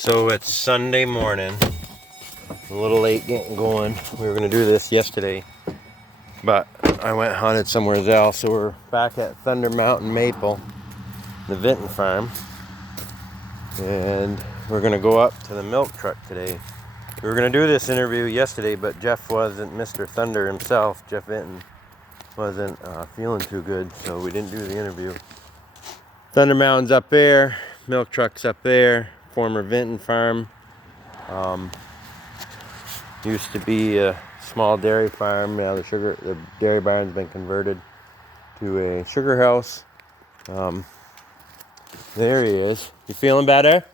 So it's Sunday morning. A little late getting going. We were going to do this yesterday, but I went hunted somewhere else. So we're back at Thunder Mountain Maple, the Vinton farm. And we're going to go up to the milk truck today. We were going to do this interview yesterday, but Jeff wasn't, Mr. Thunder himself, Jeff Vinton, wasn't feeling too good, so we didn't do the interview. Thunder Mountain's up there, milk truck's up there, former Vinton farm. Used to be a small dairy farm. Now the dairy barn's been converted to a sugar house. There he is. You feeling better?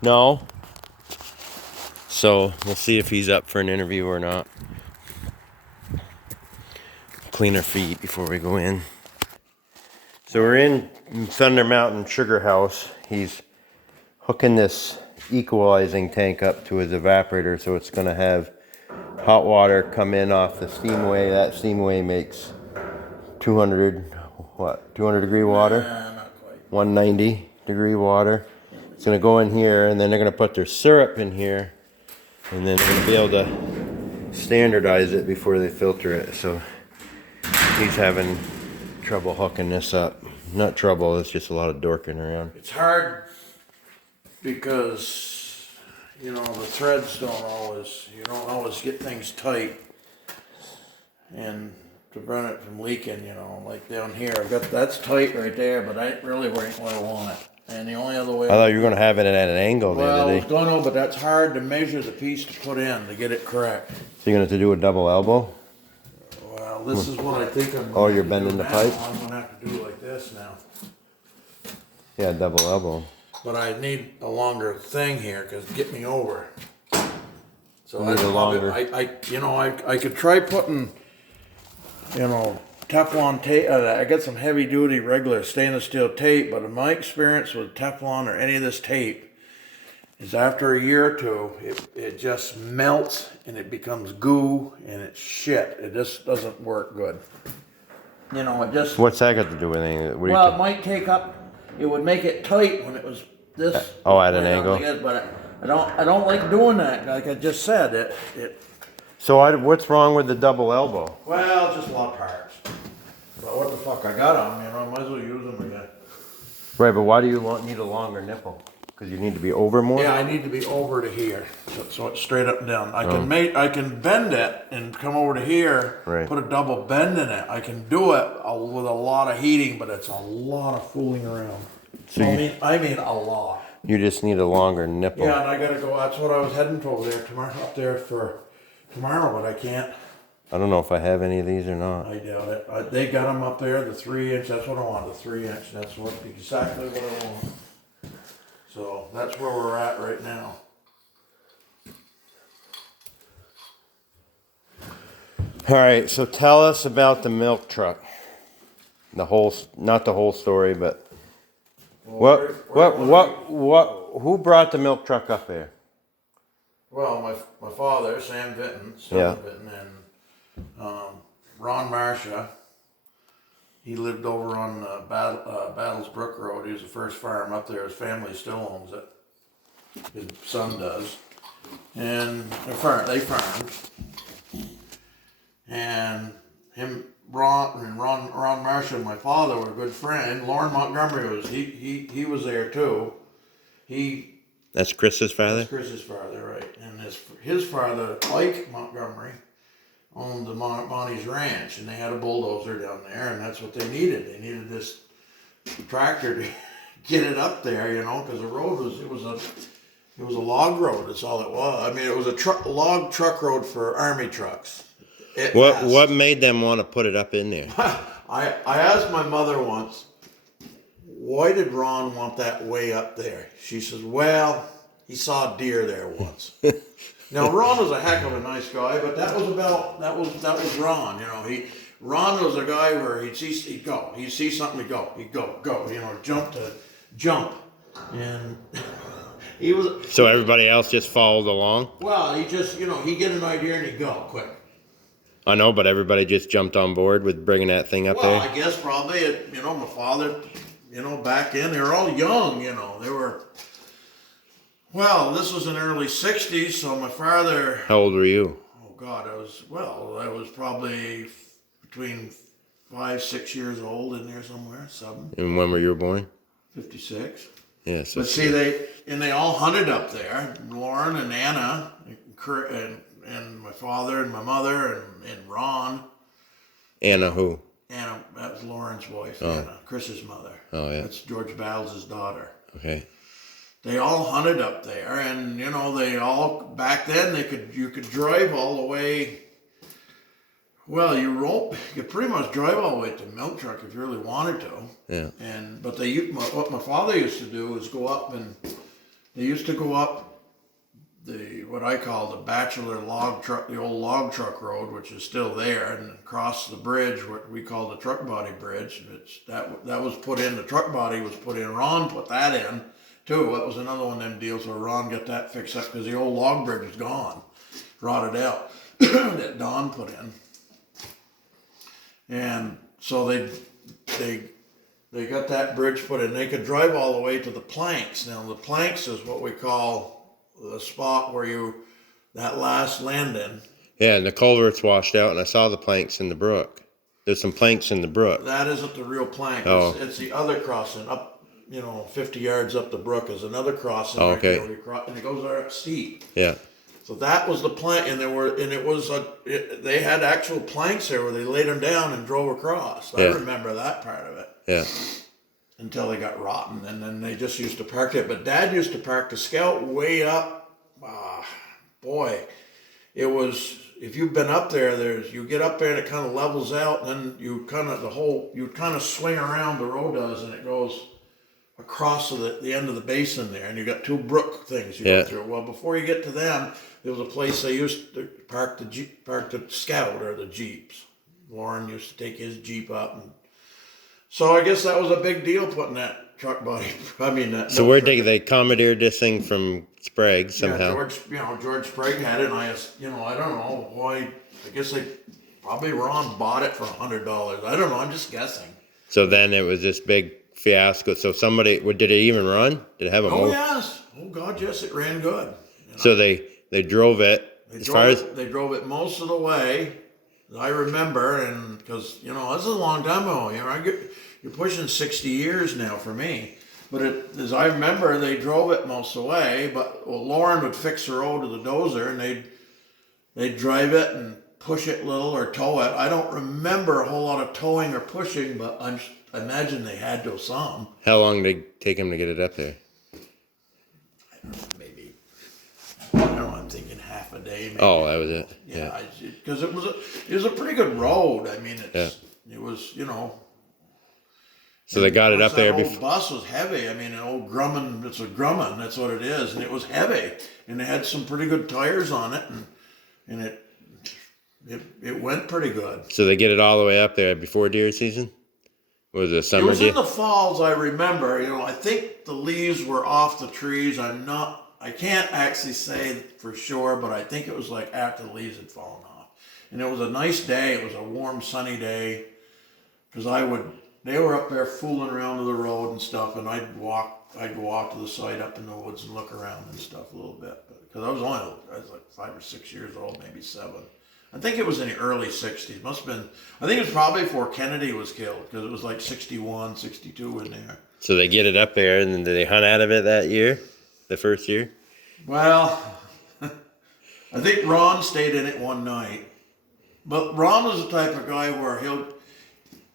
No? So we'll see if he's up for an interview or not. Clean our feet before we go in. So we're in Thunder Mountain Sugar House. He's hooking this equalizing tank up to his evaporator, so it's going to have hot water come in off the steamway. That steamway makes 200 degree water? Not quite. 190 degree water. It's going to go in here, and then they're going to put their syrup in here, and then they're going to be able to standardize it before they filter it. So he's having trouble hooking this up. Not trouble, it's just a lot of dorking around. It's hard because, you know, the threads you don't always get things tight. And to prevent it from leaking, you know, like down here, that's tight right there, but I really ain't where I want it. And the only other way... I thought you were going to have it at an angle the other day. Well, I was going to, but that's hard to measure the piece to put in to get it correct. So you're going to have to do a double elbow? Well, this is what I think I'm Oh, you're bending the pipe? I'm going to have to do like this now. Yeah, double elbow. But I need a longer thing here, because get me over. So You need a longer- I could try putting, Teflon tape. I got some heavy duty regular stainless steel tape, but in my experience with Teflon or any of this tape is after a year or two, it just melts and it becomes goo and it's shit. It just doesn't work good. It just... What's that got to do with anything? Well, it might take up. It would make it tight when it was this. Oh, at an angle. But I don't like doing that. Like I just said, So what's wrong with the double elbow? Well, it's just a lot of parts. But what the fuck? I got them. I might as well use them again. Right, but why do you need a longer nipple? Because you need to be over more? Yeah, I need to be over to here, so it's straight up and down. I can bend it and come over to here. Right. Put a double bend in it. I can do it with a lot of heating, but it's a lot of fooling around. So I mean a lot. You just need a longer nipple. Yeah, and I gotta go. That's what I was heading to over there tomorrow. Up there for tomorrow, but I can't. I don't know if I have any of these or not. I doubt it. They got them up there, the 3-inch. That's what I want. The 3-inch. That's exactly what I want. So that's where we're at right now. All right, so tell us about the milk truck. Not the whole story, but who brought the milk truck up there? Well, my father, Sam Vinton, and Ron Marcia. He lived over on Battles Brook Road. He was the first farm up there. His family still owns it. His son does. And they farmed. And Ron Marcia and my father were good friends. Lauren Montgomery he was there too. That's Chris's father? That's Chris's father, right. And his father, Ike Montgomery, owned the Monty's Ranch, and they had a bulldozer down there, and that's what they needed. They needed this tractor to get it up there, because the road was a log road. That's all it was. I mean, it was a log truck road for army trucks. What made them want to put it up in there? I asked my mother once, why did Ron want that way up there? She says, well, he saw a deer there once. Now Ron was a heck of a nice guy, but that was Ron. Ron was a guy where he'd see something, he'd go, jump, and he was. So everybody else just followed along? Well, he just he'd get an idea and he'd go quick. I know, but everybody just jumped on board with bringing that thing up there? Well, I guess probably, my father, back then, they were all young, they were, Well, this was in early 60s, so my father, How old were you? oh God, I was probably between 5, 6 years old in there somewhere, 7, And when were you born? 56. Yeah, so But see, they all hunted up there. Lauren and Anna, and my father and my mother and Ron. Anna who? Anna, that was Lauren's wife, Oh. Anna, Chris's mother. Oh, yeah. That's George Bowles' daughter. Okay. They all hunted up there, and they all back then you could drive all the way. Well, you could pretty much drive all the way to Milk Truck if you really wanted to. Yeah. But what my father used to do is go up, and they used to go up what I call the bachelor log truck, the old log truck road, which is still there, and cross the bridge, what we call the truck body bridge. That was put in. The truck body was put in. Ron put that in too. That was another one of them deals where Ron got that fixed up because the old log bridge was gone, rotted out. That Don put in. And so they got that bridge put in. They could drive all the way to the planks. Now the planks is what we call the spot where that last landing. Yeah, and the culvert's washed out, and I saw the planks in the brook. There's some planks in the brook. That isn't the real plank. Oh. It's the other crossing up. 50 yards up the brook is another crossing. Oh, okay. Right there and it goes there up steep. Yeah. So that was the plank, and they had actual planks there where they laid them down and drove across. I remember that part of it. Yeah. Until they got rotten, and then they just used to park it. But Dad used to park the Scout way up. Boy, it was. If you've been up there, you get up there and it kind of levels out, and then you kind of swing around. The road does, and it goes across to the end of the basin there, and you got two brook things you go through. Well, before you get to them, there was a place they used to park the Scout or the Jeeps. Warren used to take his Jeep up, and so I guess that was a big deal putting that truck body. So where did they commandeered this thing from Sprague somehow? Yeah, George Sprague had it, and I don't know why. I guess probably Ron bought it for $100. I don't know. I'm just guessing. So then it was this big fiasco. So did it even run? Did it have a motor? Oh yes. Oh God, yes, it ran good. So they drove it They drove it most of the way. I remember, and because this is a long time ago. You're pushing 60 years now for me. But as I remember, they drove it most of the way. But Lauren would fix the road to the dozer, and they'd drive it and push it a little or tow it. I don't remember a whole lot of towing or pushing, but I imagine they had to some. How long did it take them to get it up there? I don't know, maybe. I don't know. I'm thinking half a day. Maybe. Oh, that was it. Yeah, because it was a pretty good road. I mean, it was. So they got it up there before. before. The bus was heavy. I mean, an old Grumman. It's a Grumman. That's what it is, and it was heavy. And it had some pretty good tires on it, and it went pretty good. So they get it all the way up there before deer season. Was it a summer? It was in the falls. I remember. I think the leaves were off the trees. I can't actually say for sure, but I think it was like after the leaves had fallen off. And it was a nice day. It was a warm, sunny day. Because they were up there fooling around to the road and stuff, and I'd go off to the side up in the woods and look around and stuff a little bit. Because I was like 5 or 6 years old, maybe 7. I think it was in the early 60s. Must have been, I think it was probably before Kennedy was killed, because it was like 61, 62 in there. So they get it up there, and then did they hunt out of it that year? The first year? Well, I think Ron stayed in it one night. But Ron was the type of guy where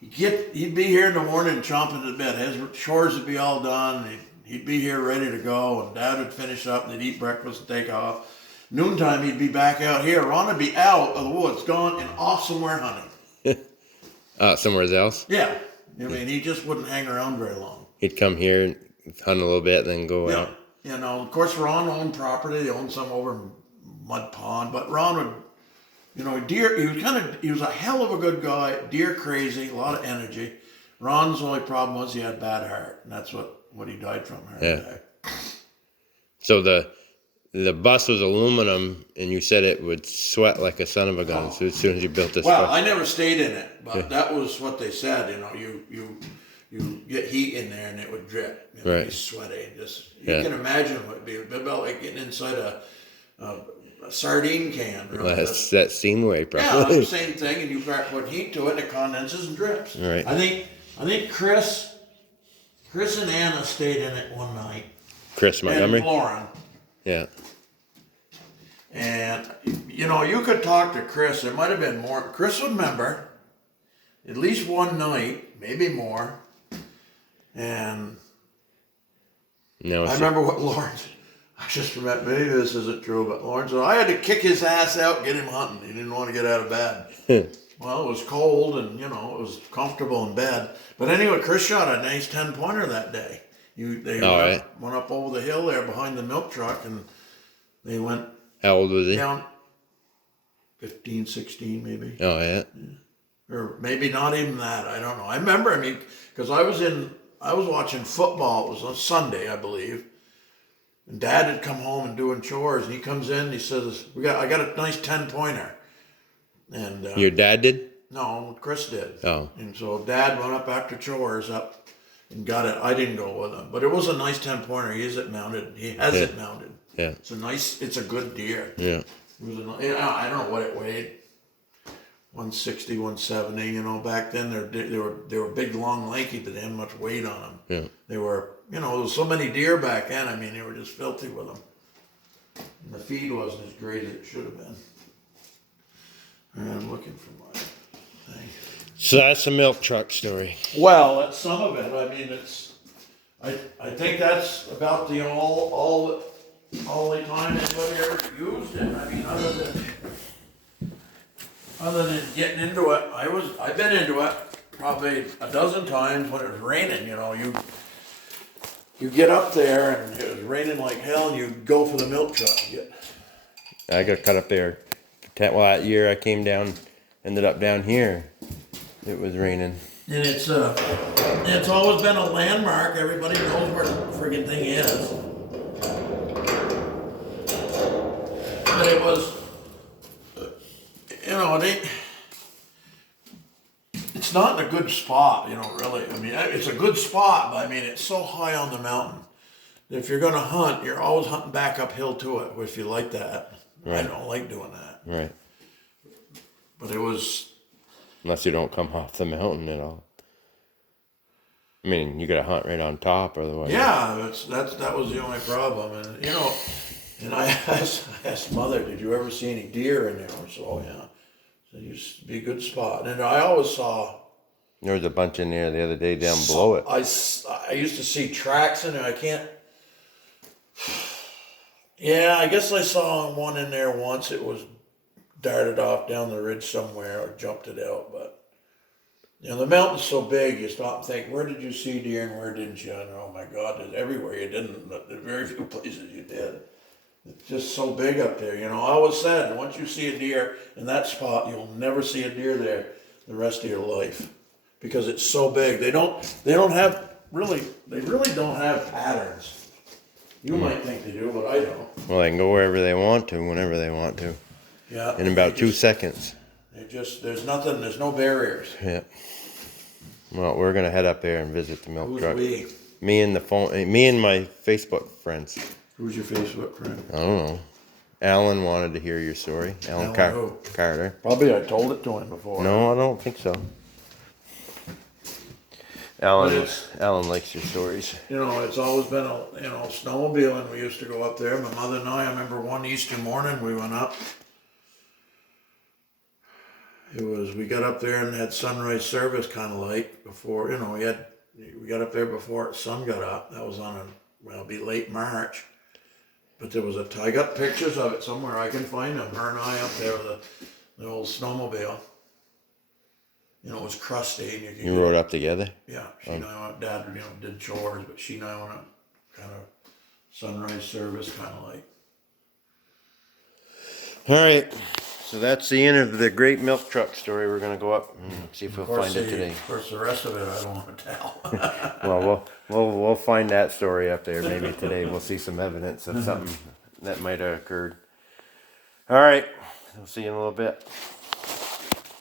he'd be here in the morning chomping to bed. His chores would be all done. He'd be here ready to go, and Dad would finish up, and they'd eat breakfast and take off. Noontime, he'd be back out here. Ron would be out of the woods, gone and off somewhere hunting. Somewhere else? Yeah. I mean, he just wouldn't hang around very long. He'd come here and hunt a little bit, then go out. Of course, Ron owned property. They owned some over in Mud Pond, but Ron would, deer. He was a hell of a good guy. Deer crazy, a lot of energy. Ron's only problem was he had bad heart, and that's what he died from. So the bus was aluminum, and you said it would sweat like a son of a gun as soon as you built this. Well, I never stayed in it, but that was what they said. you get heat in there and it would drip. You know, Right. You're sweaty. You Yeah. can imagine what it'd be. It'd be about like getting inside a sardine can. Really. That's that steam way, Yeah, probably. same thing, and you put heat to it, and it condenses and drips. Right. I think Chris and Anna stayed in it one night, Chris Montgomery. and Lauren. Yeah. And you know, you could talk to Chris. There might have been more. Chris would remember at least one night, maybe more. And No. I remember what Lauren. I just remember, maybe this isn't true, but Lauren said I had to kick his ass out, get him hunting. He didn't want to get out of bed. Well, it was cold, and you know it was comfortable in bed. But anyway, Chris shot a nice 10-pointer that day. They went up over the hill there behind the milk truck, and they went. How old was he? Down 15, 16 maybe. Oh yeah. Or maybe not even that. I don't know. I remember him because I was watching football. It was on Sunday, I believe. And Dad had come home and doing chores, and he comes in and he says, I got a nice 10-pointer. And Your dad did? no, Chris did. Oh. And so Dad went up after chores up and got it. I didn't go with him, but it was a nice 10-pointer. He has it mounted. It mounted. Yeah. It's a good deer. Yeah. It was I don't know what it weighed. 160, 170. You know, back then they were big, long, lanky, but they didn't have much weight on them. Yeah. They were, you know, there was so many deer back then. I mean, they were just filthy with them. And the feed wasn't as great as it should have been. And I'm looking for my thing. So that's a milk truck story. Well, that's some of it. I mean, I think that's about the all the time anybody ever used it. I mean, other than getting into it, I've been into it probably a dozen times when it was raining. You know, you get up there and it was raining like hell, and you go for the milk truck. I got cut up there. Well, that year I came down, ended up down here. It was raining. And it's always been a landmark. Everybody knows where the friggin' thing is. But it was, you know, it's not in a good spot, you know, really. I mean, it's a good spot, but I mean, it's so high on the mountain. If you're going to hunt, you're always hunting back uphill to it, if you like that. Right. I don't like doing that. Right. But it was... Unless you don't come off the mountain at all. I mean, you got to hunt right on top, otherwise. Yeah, that was the only problem. And, you know, and I asked Mother, did you ever see any deer in there? I said, oh, yeah. So it used to be a good spot. And I always saw... There was a bunch in there the other day down below it. I used to see tracks in there. I can't... Yeah, I guess I saw one in there once. It was darted off down the ridge somewhere or jumped it out. But, you know, the mountain's so big, you stop and think, where did you see deer and where didn't you? And oh my God, there's everywhere you didn't, but there's very few places you did. It's just so big up there. You know, I always said, once you see a deer in that spot, you'll never see a deer there the rest of your life. Because it's so big. They really don't have patterns. You might think they do, but I don't. Well, they can go wherever they want to, whenever they want to. Yeah. In about 2 seconds. There's no barriers. Yeah. Well, we're gonna head up there and visit the milk Who's truck. we? Me and my Facebook friends. Who's your Facebook friend? I don't know. Alan wanted to hear your story. Alan who? Carter. Probably I told it to him before. No, I don't think so. Alan likes your stories. You know, it's always been snowmobiling. We used to go up there. My mother and I remember one Easter morning we went up. We got up there and had sunrise service kind of like before, you know, we got up there before the sun got up. That was it'd be late March. But there was I got pictures of it somewhere. I can find them. Her and I up there with the old snowmobile. You know, it was crusty. And you rode up together? Yeah. She and I went, Dad, did chores, but she and I went up kind of sunrise service kind of like. All right. So that's the end of the great milk truck story. We're going to go up and see if we'll find it today. Of course, the rest of it I don't want to tell. Well, we'll find that story up there maybe today. We'll see some evidence of something that might have occurred. All right. We'll see you in a little bit.